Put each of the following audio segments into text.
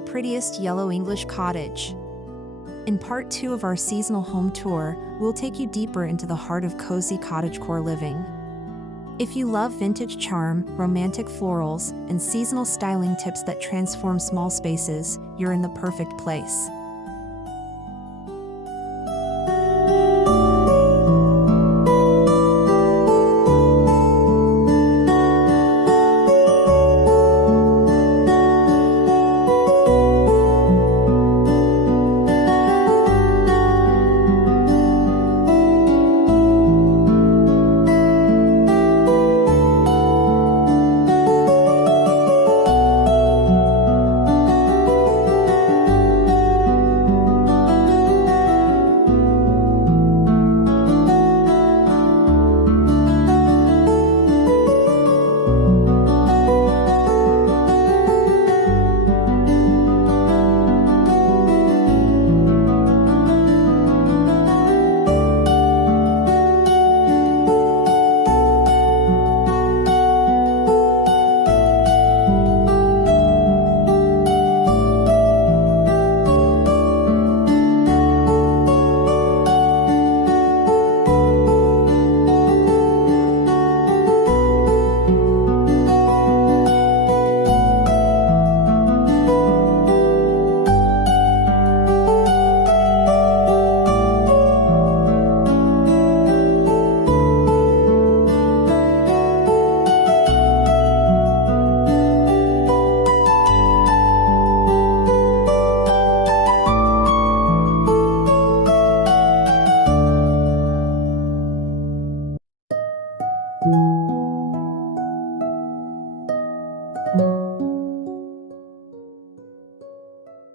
prettiest yellow English cottage. In part 2 of our seasonal home tour, we'll take you deeper into the heart of cozy cottagecore living. If you love vintage charm, romantic florals, and seasonal styling tips that transform small spaces, you're in the perfect place.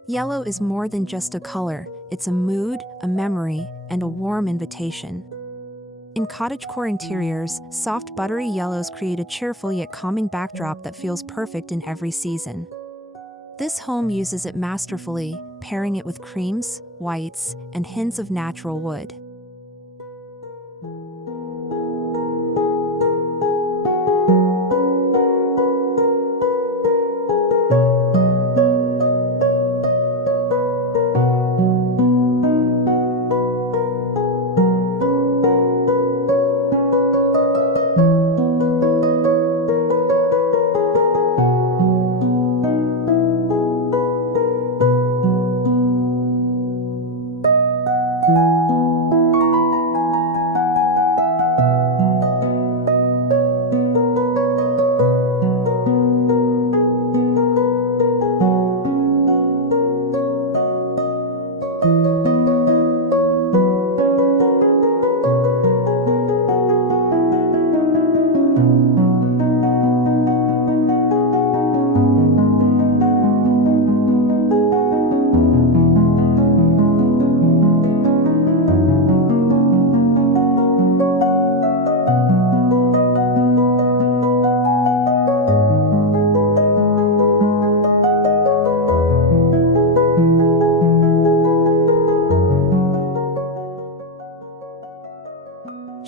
Yellow is more than just a color, it's a mood, a memory, and a warm invitation. In cottagecore interiors, soft buttery yellows create a cheerful yet calming backdrop that feels perfect in every season. This home uses it masterfully, pairing it with creams, whites, and hints of natural wood.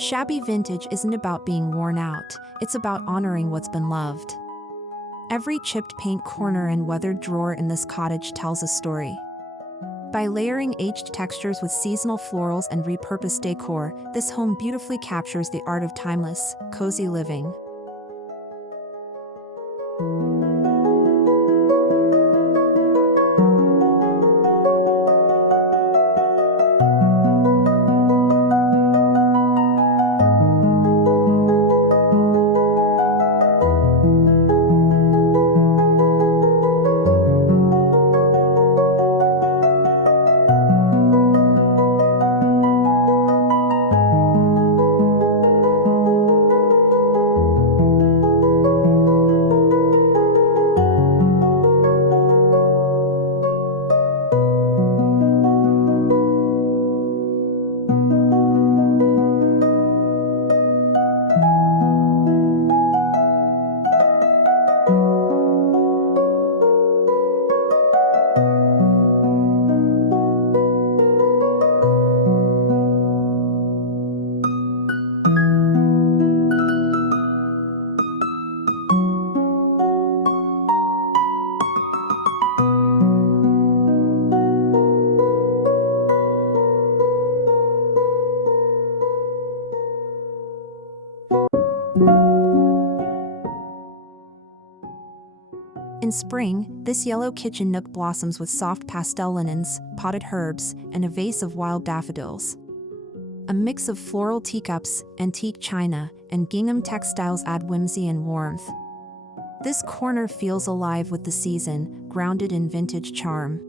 Shabby vintage isn't about being worn out, it's about honoring what's been loved. Every chipped paint corner and weathered drawer in this cottage tells a story. By layering aged textures with seasonal florals and repurposed decor, this home beautifully captures the art of timeless, cozy living. In spring, this yellow kitchen nook blossoms with soft pastel linens, potted herbs, and a vase of wild daffodils. A mix of floral teacups, antique china, and gingham textiles add whimsy and warmth. This corner feels alive with the season, grounded in vintage charm.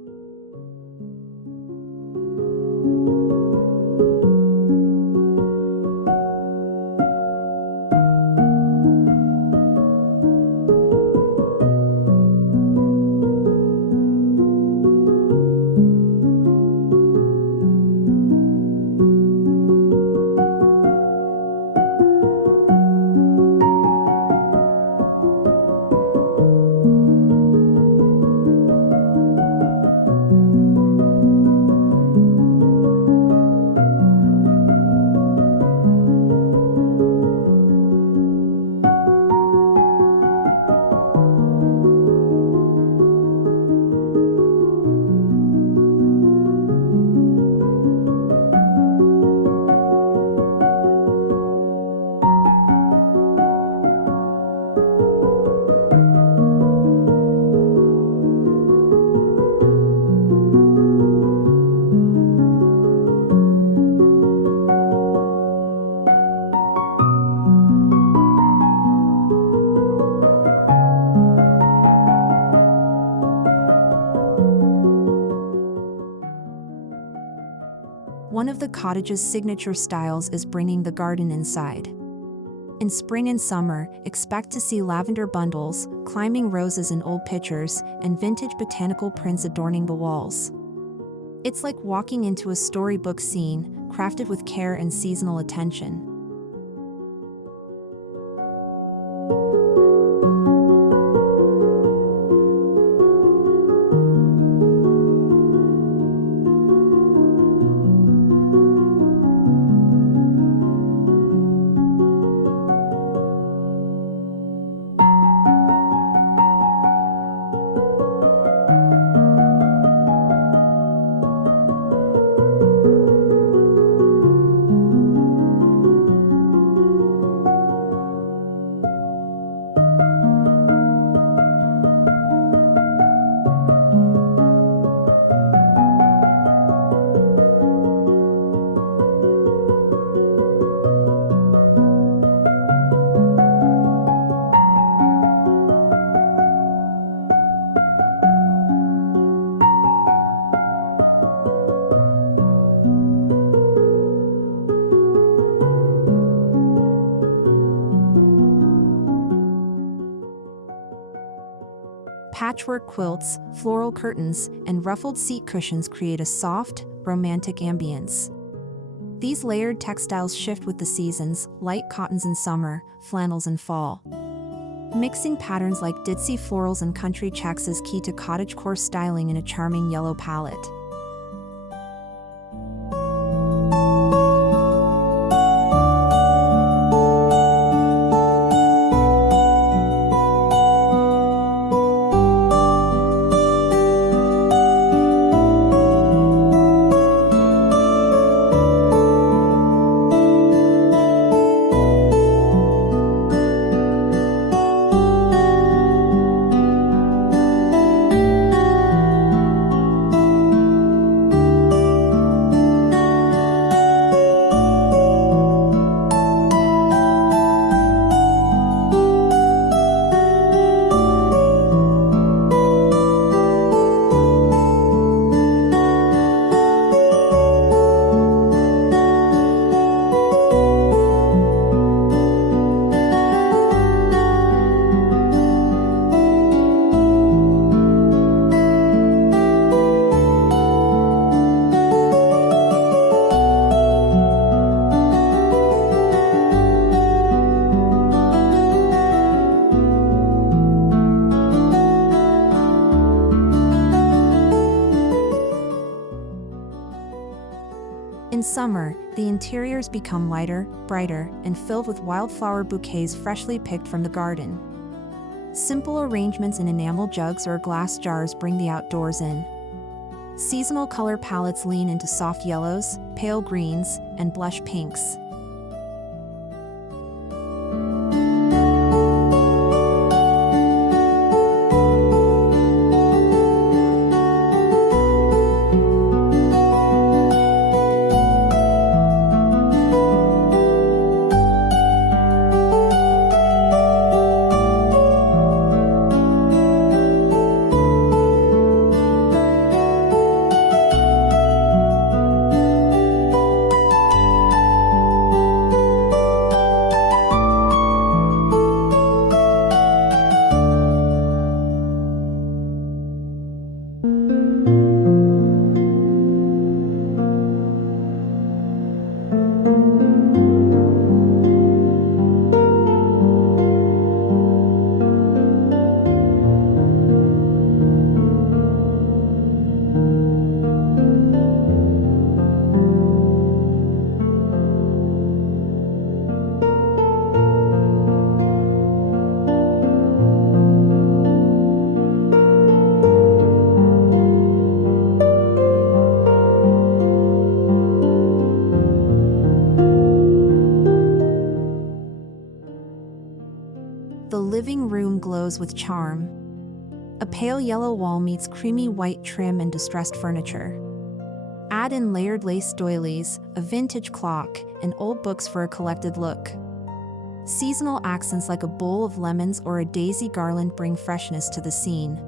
One of the cottage's signature styles is bringing the garden inside. In spring and summer, expect to see lavender bundles, climbing roses in old pitchers, and vintage botanical prints adorning the walls. It's like walking into a storybook scene, crafted with care and seasonal attention. Patchwork quilts, floral curtains, and ruffled seat cushions create a soft, romantic ambience. These layered textiles shift with the seasons, light cottons in summer, flannels in fall. Mixing patterns like ditzy florals and country checks is key to cottagecore styling in a charming yellow palette. In summer, the interiors become lighter, brighter, and filled with wildflower bouquets freshly picked from the garden. Simple arrangements in enamel jugs or glass jars bring the outdoors in. Seasonal color palettes lean into soft yellows, pale greens, and blush pinks. glows with charm. A pale yellow wall meets creamy white trim and distressed furniture. Add in layered lace doilies, a vintage clock, and old books for a collected look. Seasonal accents like a bowl of lemons or a daisy garland bring freshness to the scene.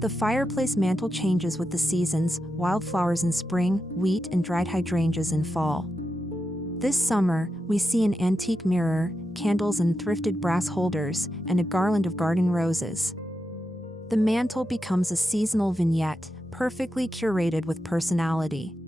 The fireplace mantel changes with the seasons, wildflowers in spring, wheat and dried hydrangeas in fall. This summer, we see an antique mirror, candles and thrifted brass holders, and a garland of garden roses. The mantel becomes a seasonal vignette, perfectly curated with personality.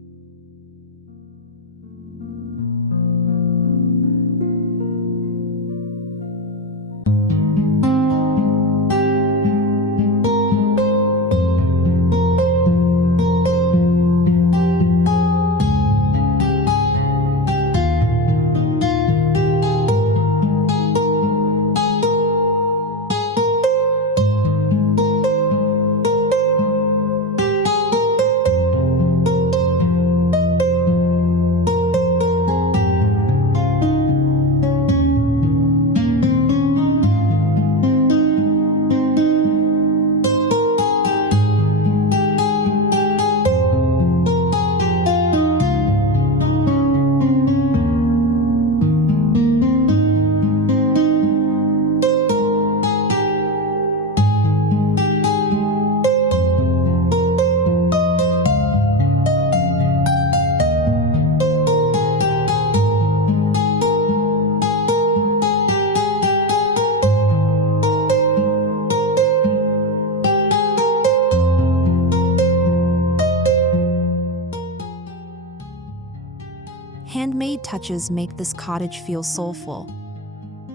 Handmade touches make this cottage feel soulful.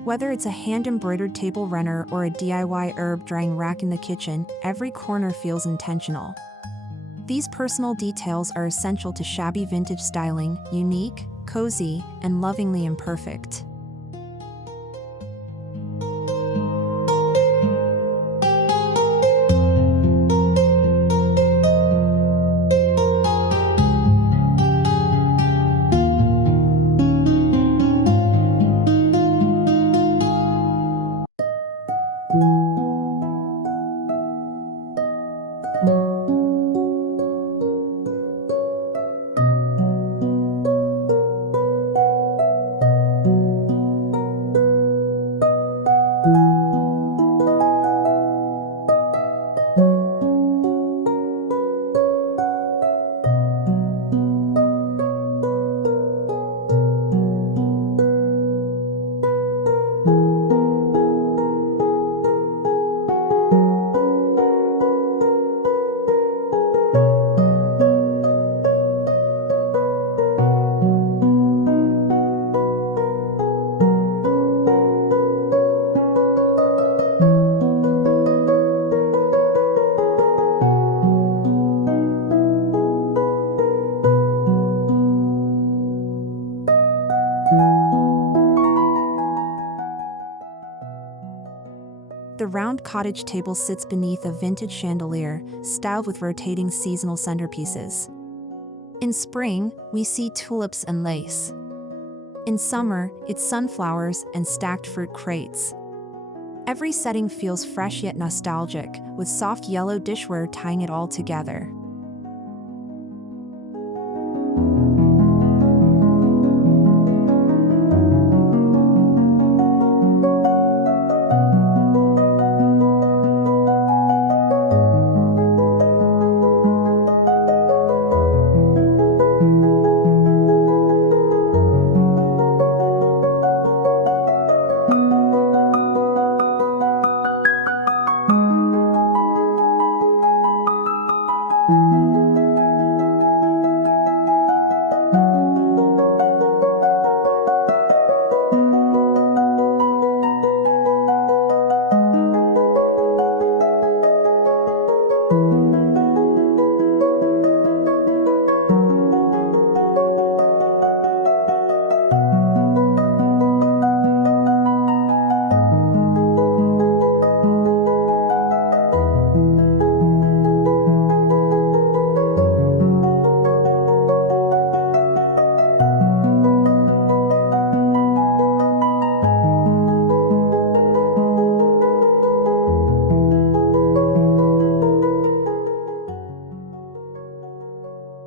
Whether it's a hand-embroidered table runner or a DIY herb drying rack in the kitchen, every corner feels intentional. These personal details are essential to shabby vintage styling, unique, cozy, and lovingly imperfect. The round cottage table sits beneath a vintage chandelier, styled with rotating seasonal centerpieces. In spring, we see tulips and lace. In summer, it's sunflowers and stacked fruit crates. Every setting feels fresh yet nostalgic, with soft yellow dishware tying it all together.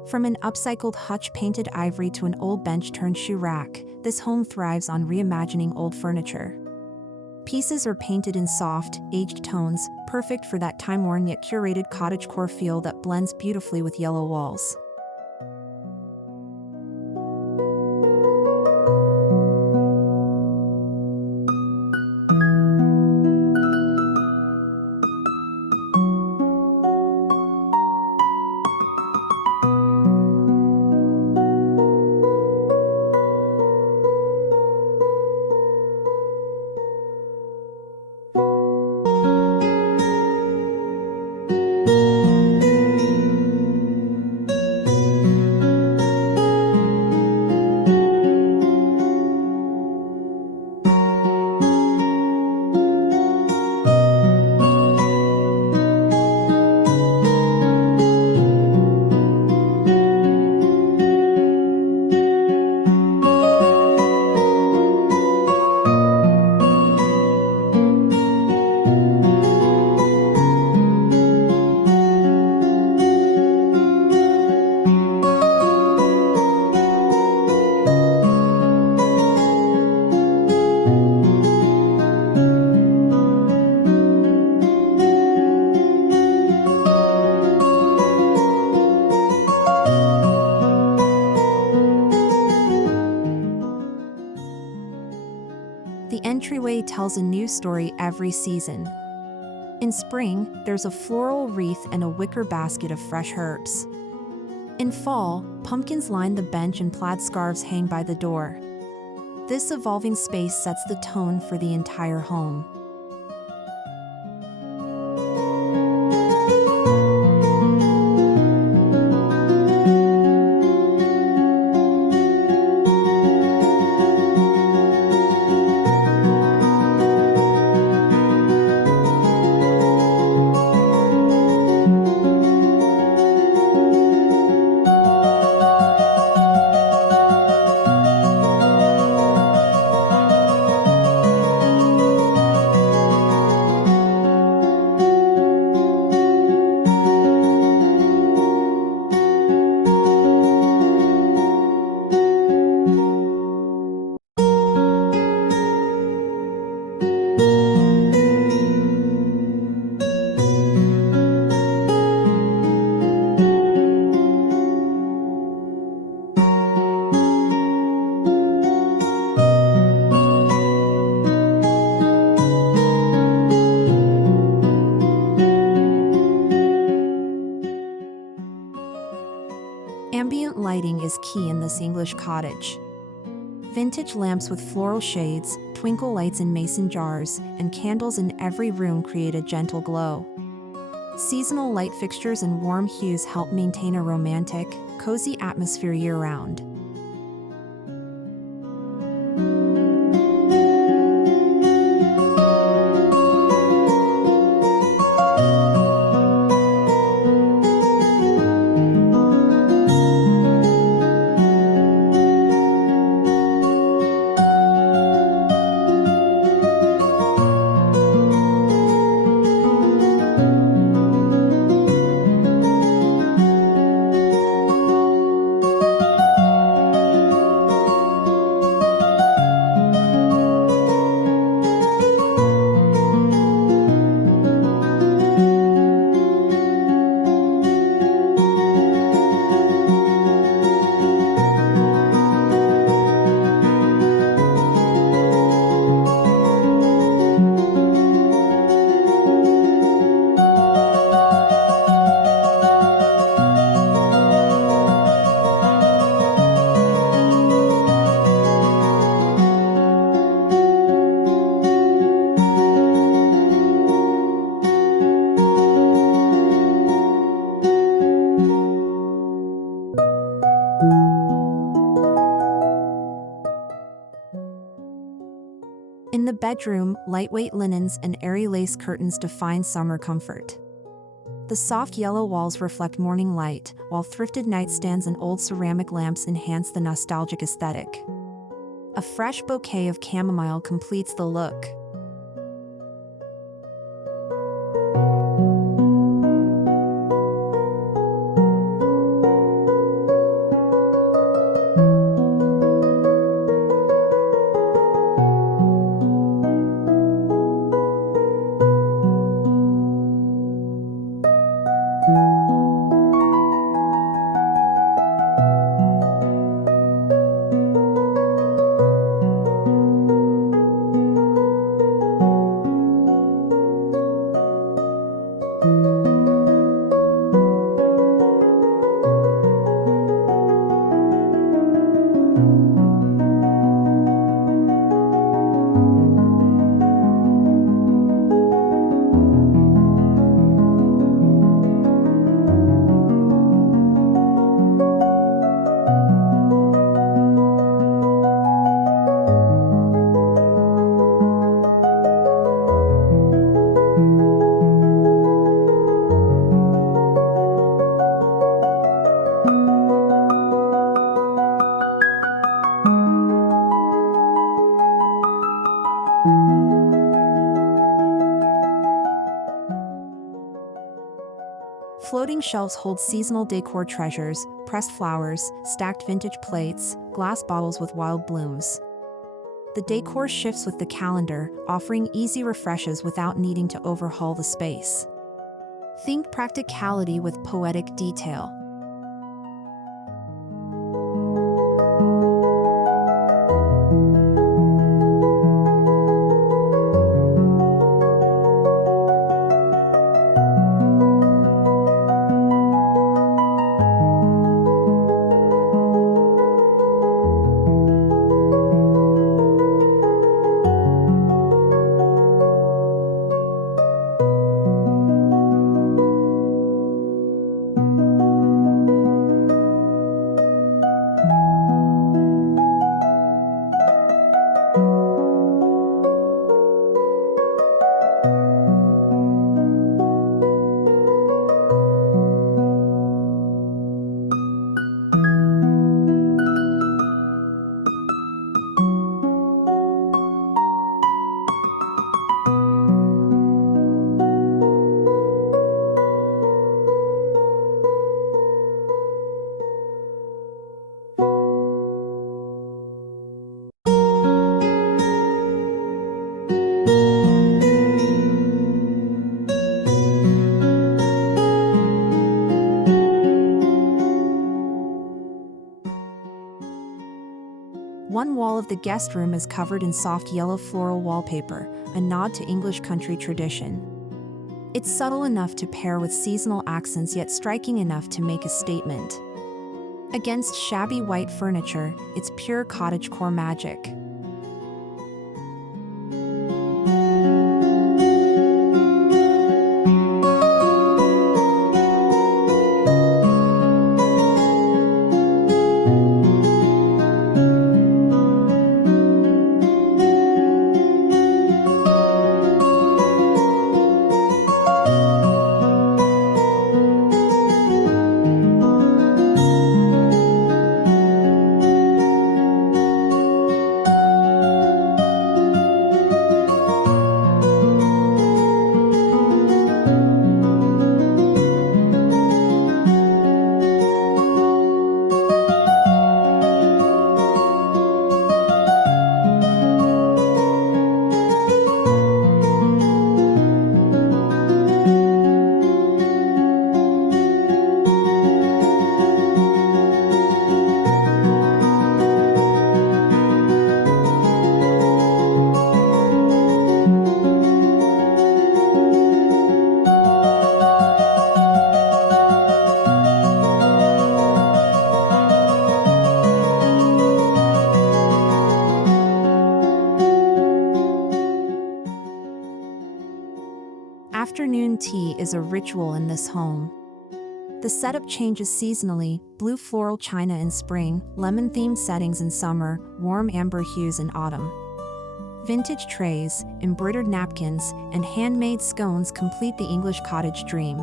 From an upcycled hutch painted ivory to an old bench turned shoe rack, this home thrives on reimagining old furniture. Pieces are painted in soft, aged tones, perfect for that time-worn yet curated cottagecore feel that blends beautifully with yellow walls. The entryway tells a new story every season. In spring, there's a floral wreath and a wicker basket of fresh herbs. In fall, pumpkins line the bench and plaid scarves hang by the door. This evolving space sets the tone for the entire home. Ambient lighting is key in this English cottage. Vintage lamps with floral shades, twinkle lights in mason jars, and candles in every room create a gentle glow. Seasonal light fixtures and warm hues help maintain a romantic, cozy atmosphere year-round. bedroom, lightweight linens and airy lace curtains define summer comfort. The soft yellow walls reflect morning light, while thrifted nightstands and old ceramic lamps enhance the nostalgic aesthetic. A fresh bouquet of chamomile completes the look. Floating shelves hold seasonal decor treasures, pressed flowers, stacked vintage plates, glass bottles with wild blooms. The decor shifts with the calendar, offering easy refreshes without needing to overhaul the space. Think practicality with poetic detail. One wall of the guest room is covered in soft yellow floral wallpaper, a nod to English country tradition. It's subtle enough to pair with seasonal accents yet striking enough to make a statement. Against shabby white furniture, it's pure cottagecore magic. Afternoon tea is a ritual in this home. The setup changes seasonally: blue floral china in spring, lemon-themed settings in summer, warm amber hues in autumn. Vintage trays, embroidered napkins, and handmade scones complete the English cottage dream.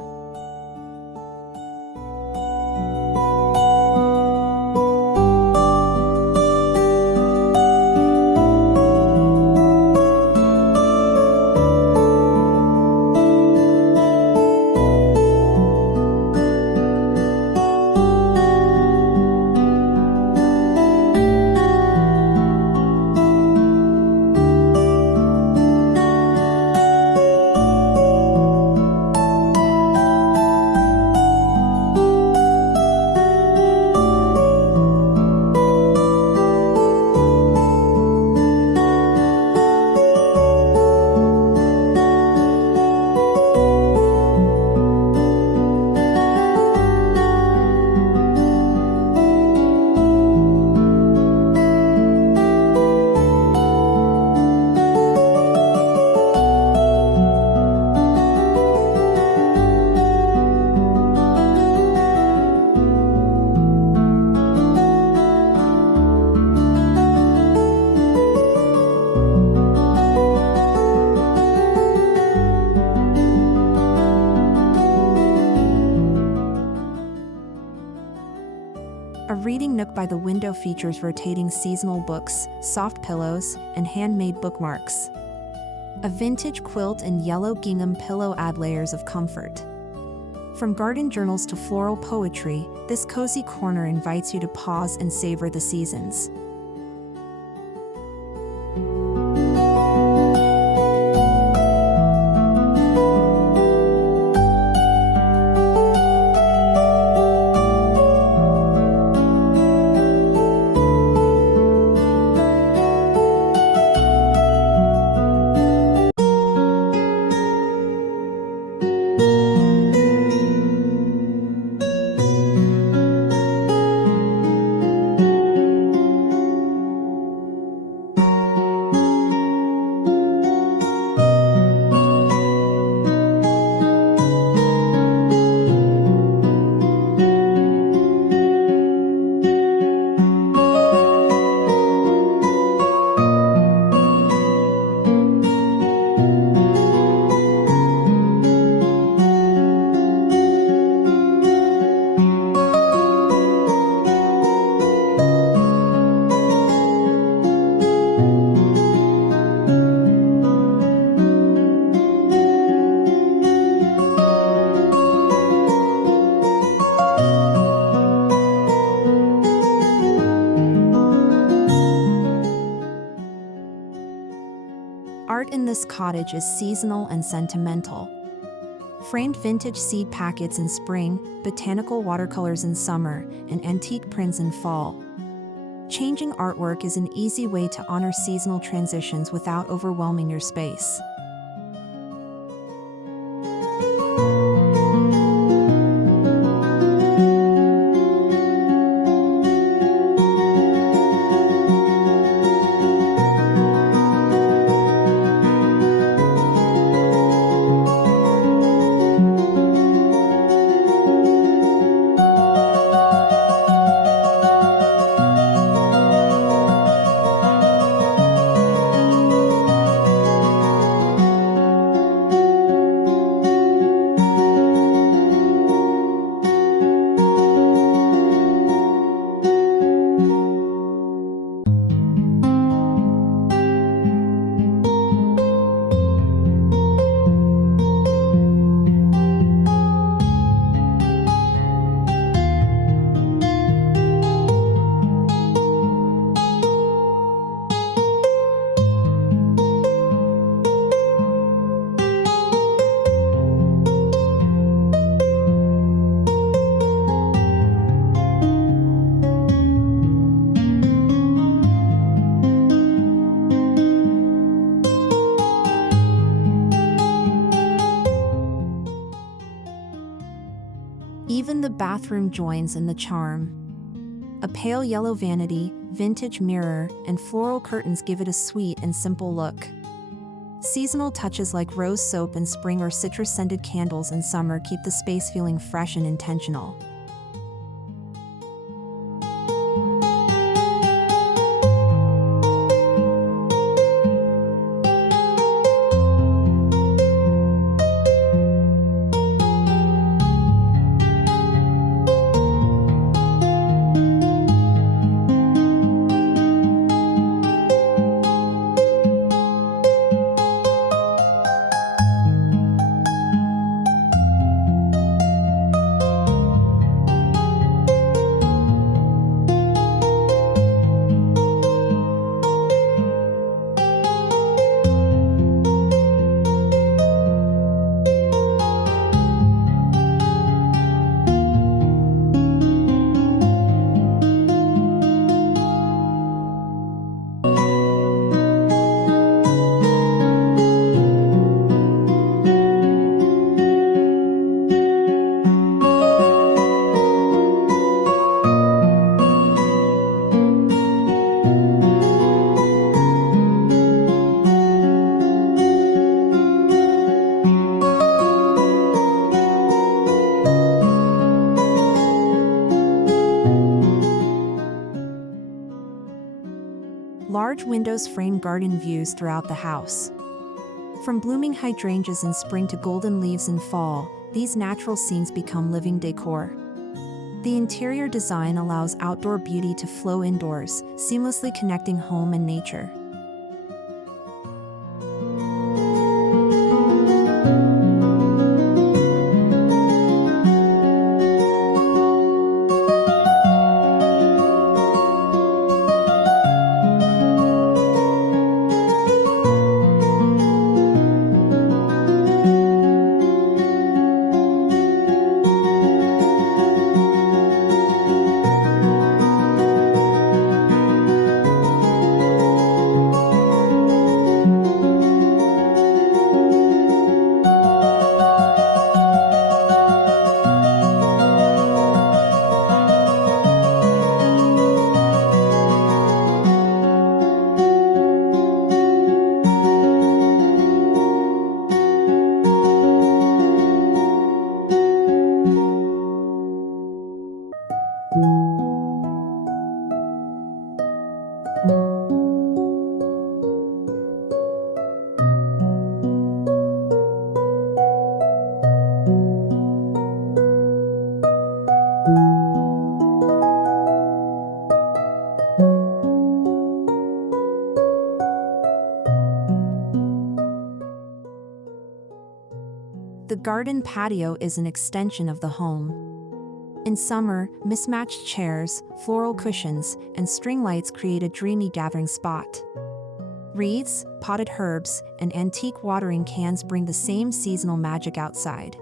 A reading nook by the window features rotating seasonal books, soft pillows, and handmade bookmarks. A vintage quilt and yellow gingham pillow add layers of comfort. From garden journals to floral poetry, this cozy corner invites you to pause and savor the seasons. Art in this cottage is seasonal and sentimental. Framed vintage seed packets in spring, botanical watercolors in summer, and antique prints in fall. Changing artwork is an easy way to honor seasonal transitions without overwhelming your space. Even the bathroom joins in the charm. A pale yellow vanity, vintage mirror, and floral curtains give it a sweet and simple look. Seasonal touches like rose soap in spring or citrus-scented candles in summer keep the space feeling fresh and intentional. Large windows frame garden views throughout the house. From blooming hydrangeas in spring to golden leaves in fall, these natural scenes become living decor. The interior design allows outdoor beauty to flow indoors, seamlessly connecting home and nature. The garden patio is an extension of the home. In summer, mismatched chairs, floral cushions, and string lights create a dreamy gathering spot. Wreaths, potted herbs, and antique watering cans bring the same seasonal magic outside.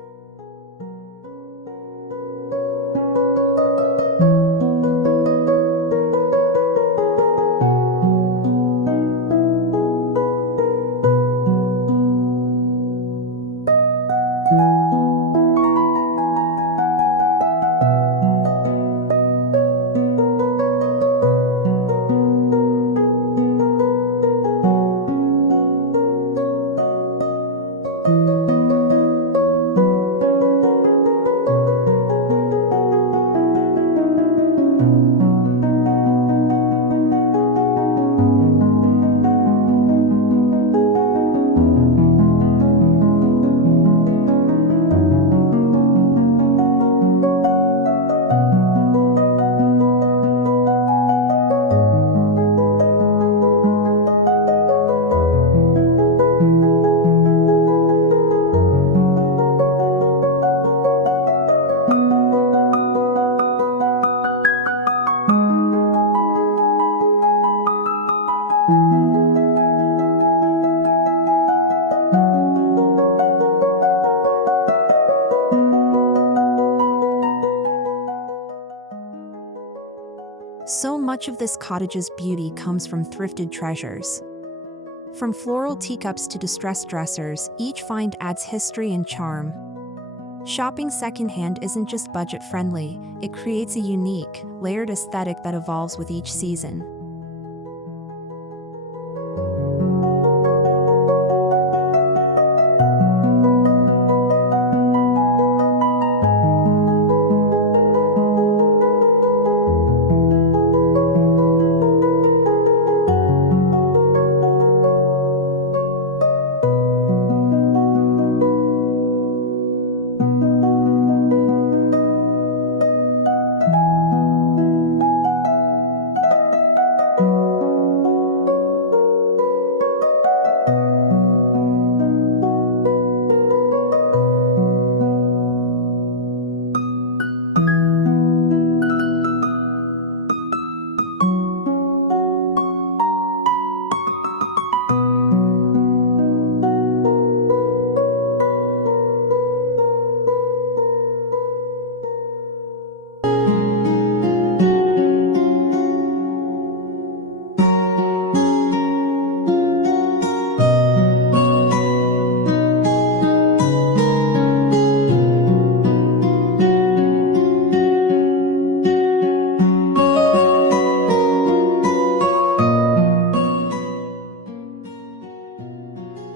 So much of this cottage's beauty comes from thrifted treasures. From floral teacups to distressed dressers, each find adds history and charm. Shopping secondhand isn't just budget-friendly, it creates a unique, layered aesthetic that evolves with each season.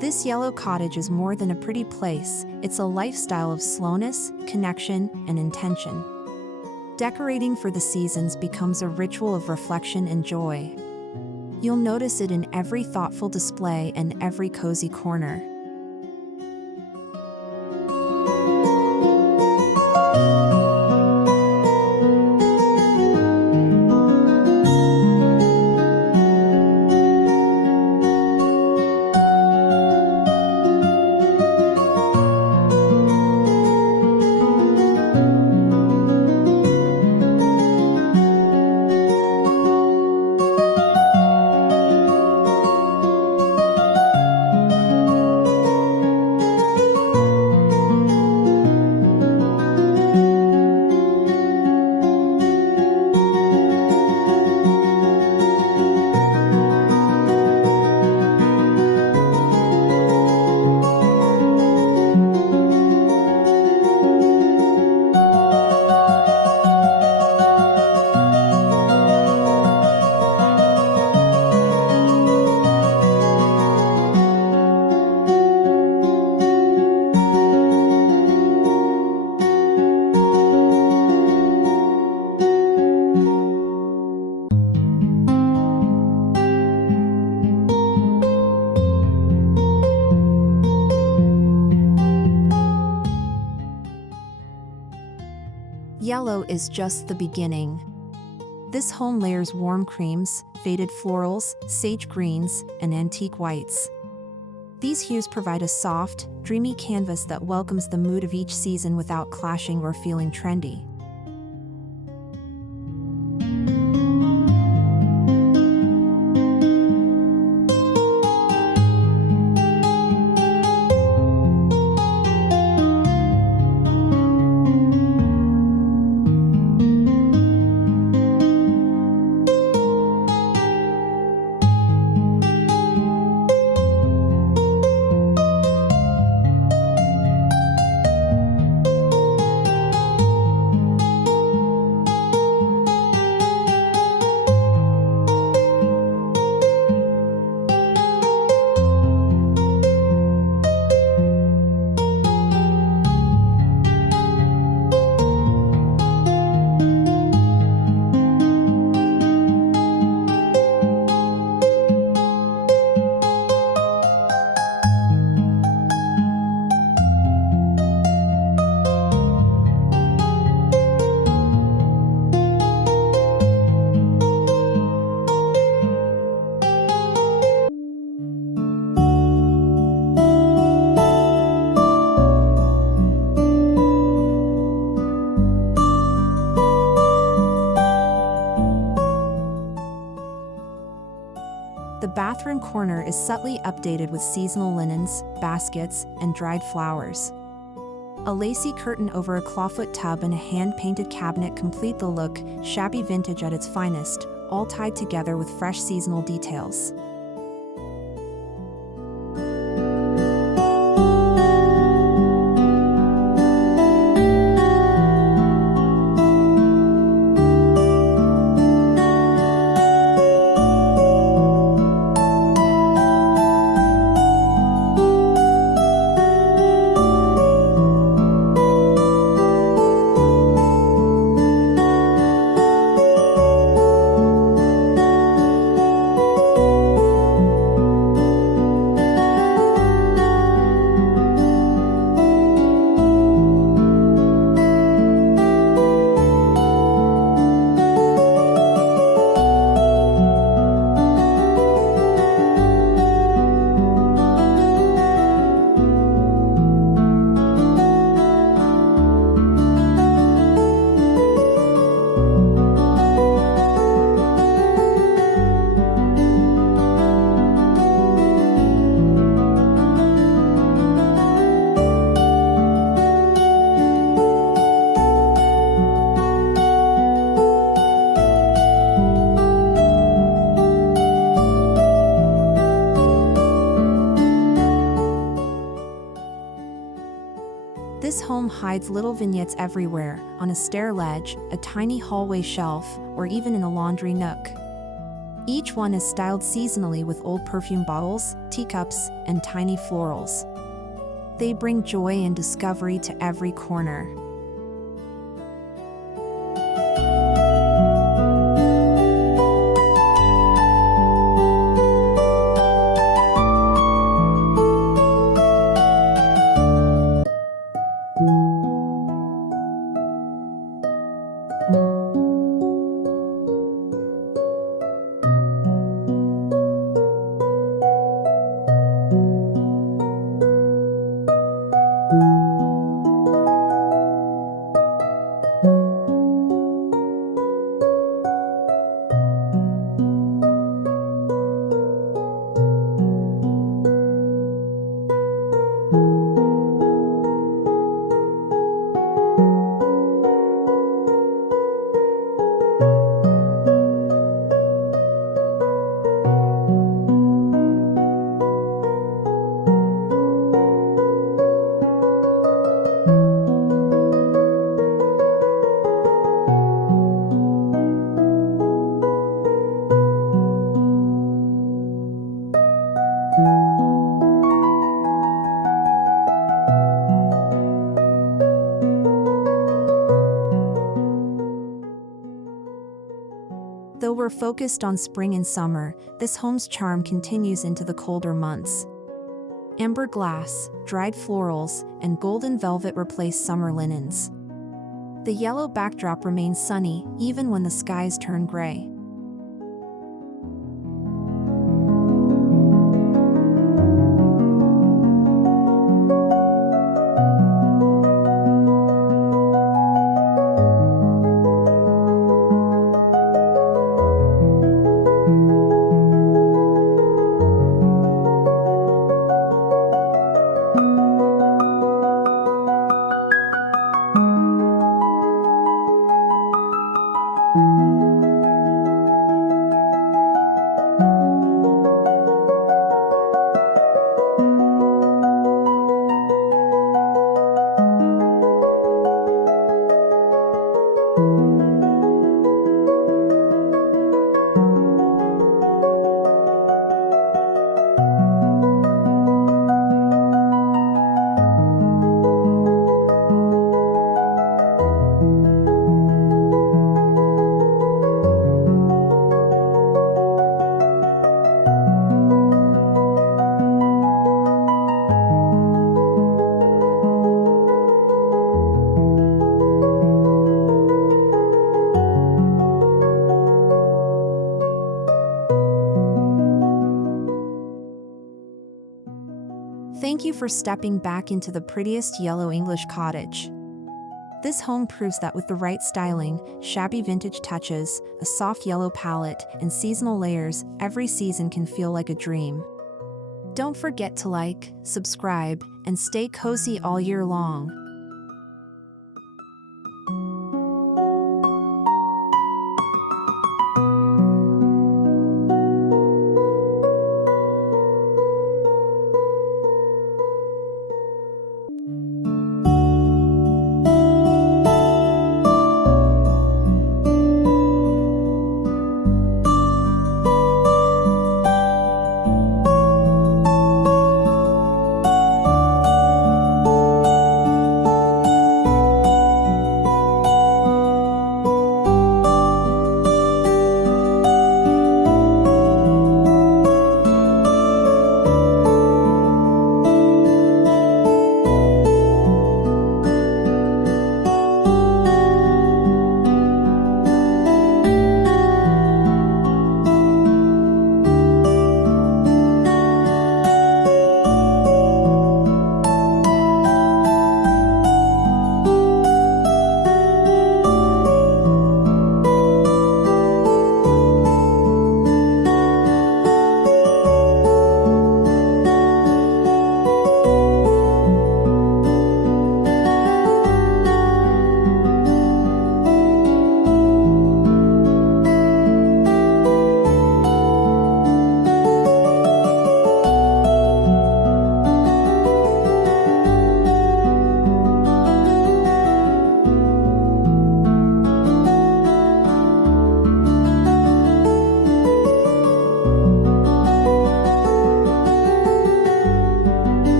This yellow cottage is more than a pretty place, it's a lifestyle of slowness, connection, and intention. Decorating for the seasons becomes a ritual of reflection and joy. You'll notice it in every thoughtful display and every cozy corner. Yellow is just the beginning. This home layers warm creams, faded florals, sage greens, and antique whites. These hues provide a soft, dreamy canvas that welcomes the mood of each season without clashing or feeling trendy. The bathroom corner is subtly updated with seasonal linens, baskets, and dried flowers. A lacy curtain over a clawfoot tub and a hand-painted cabinet complete the look, shabby vintage at its finest, all tied together with fresh seasonal details. This home hides little vignettes everywhere, on a stair ledge, a tiny hallway shelf, or even in a laundry nook. Each one is styled seasonally with old perfume bottles, teacups, and tiny florals. They bring joy and discovery to every corner. Though we're focused on spring and summer, this home's charm continues into the colder months. Amber glass, dried florals, and golden velvet replace summer linens. The yellow backdrop remains sunny, even when the skies turn gray. Thank you for stepping back into the prettiest yellow English cottage. This home proves that with the right styling, shabby vintage touches, a soft yellow palette, and seasonal layers, every season can feel like a dream. Don't forget to like, subscribe, and stay cozy all year long.